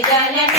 Yeah.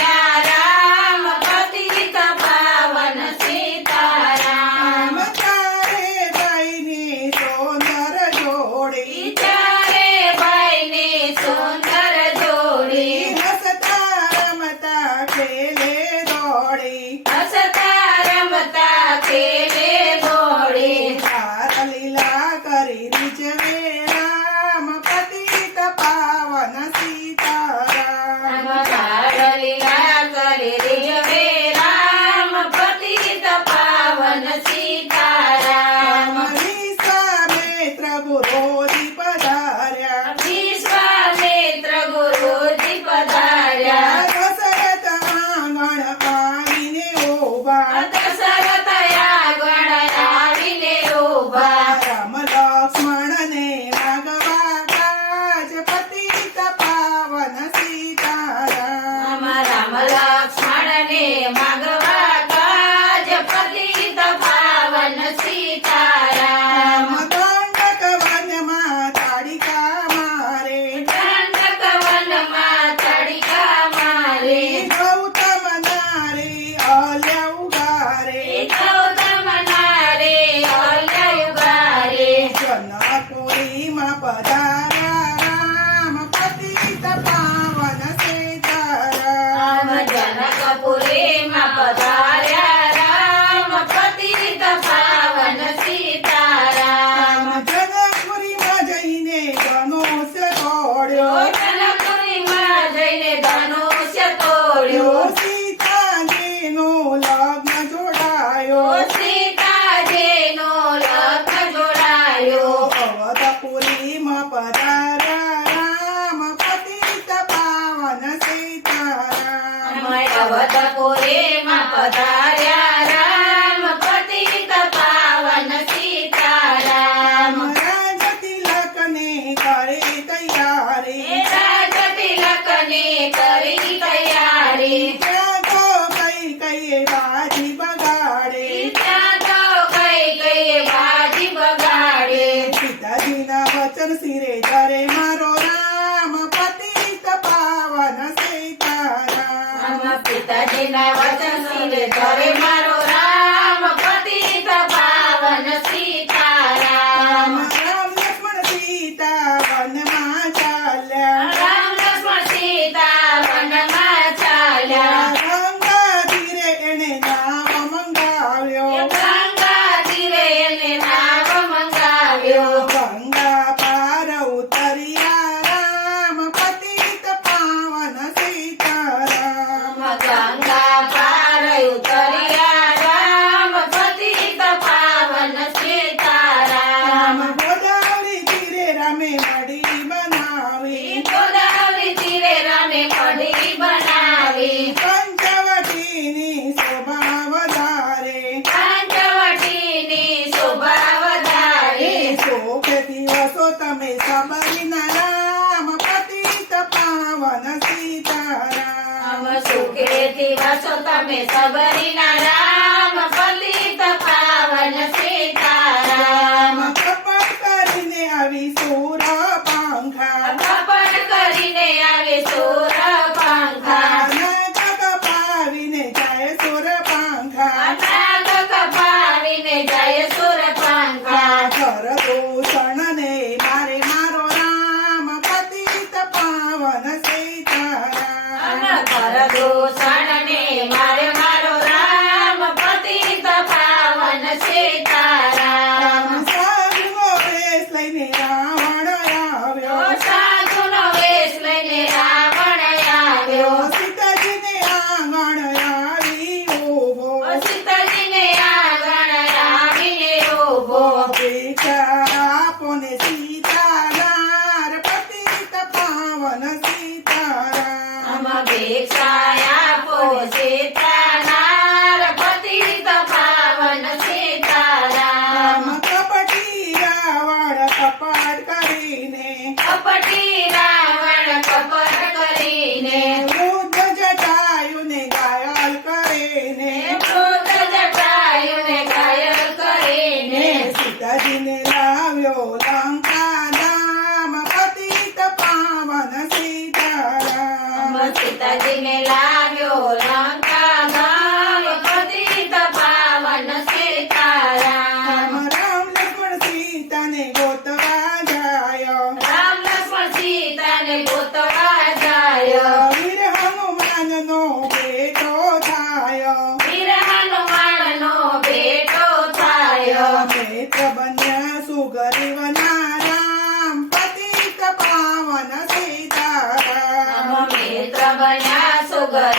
ప్రేమ અવત કોરે માં પધાર્યા રામ પતિ કપા పురుషోత్తమే శబరిన రామ పతిత పావన సీతారామ సుఖేతి వసుతమే శబరిన రామ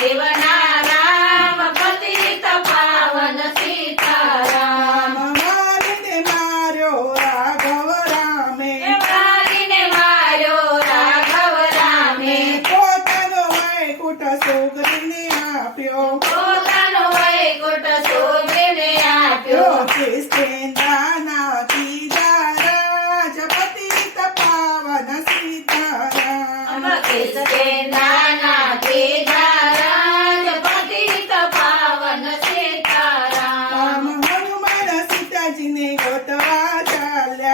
Eva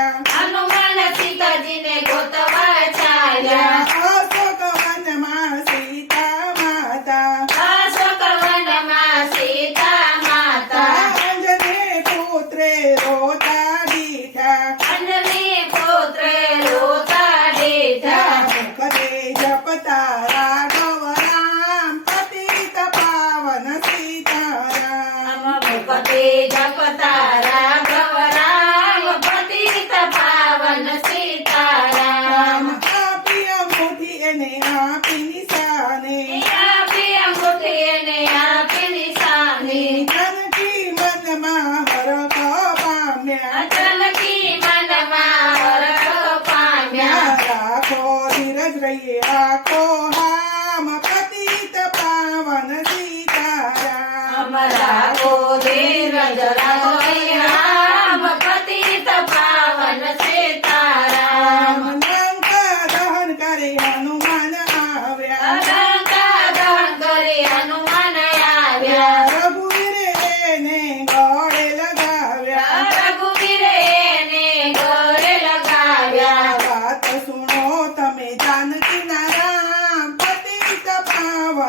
હનુમાન સીતાજીને ગોતવા ચાલ્યા અશોકવનમાં સીતા માતા અશોકવનમાં સીતા માતા અંજને પુત્રે રોતા દીઠા અંજને પુત્રે રોતા દીઠા મુખદે જપતા રાગ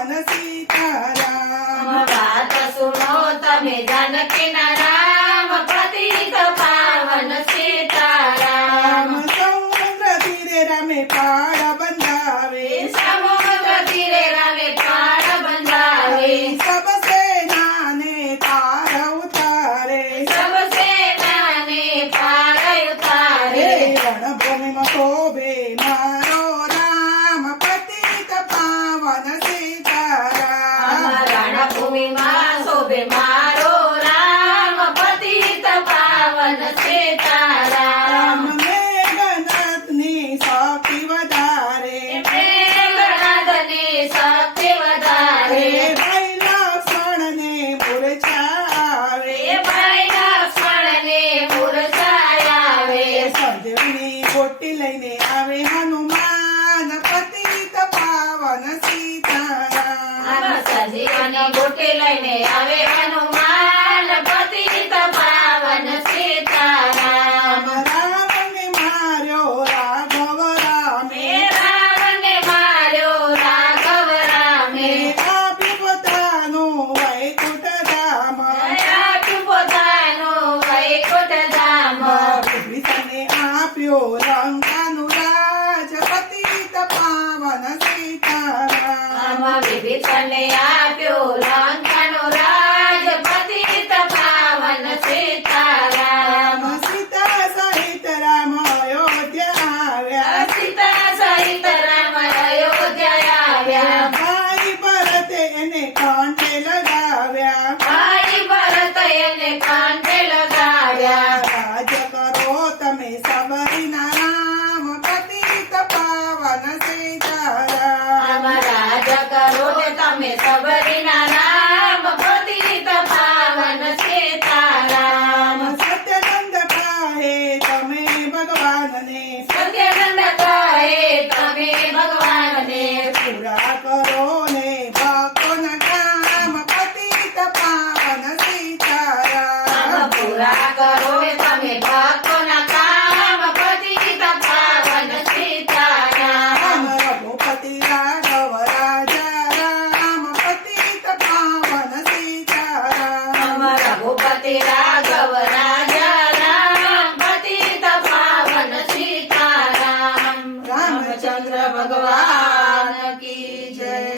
ભગવાન સીતારામ વાત સુનો તમે જાનકી ના રામ પતિ લઈને આવે હનુમાન પતિત પાવન સીતારામ રાવણને માર્યો રાઘવ રામે રાવણને માર્યો રાઘવ રામે આપ્યું પોતાનું વૈકુંઠ ધામ આપ્યું પોતાનું વૈકુંઠ ધામ વિભીષણને આપ્યો લંકાનું રાજ પતિત પાવન સીતારામ વિભીષણને આપ્યો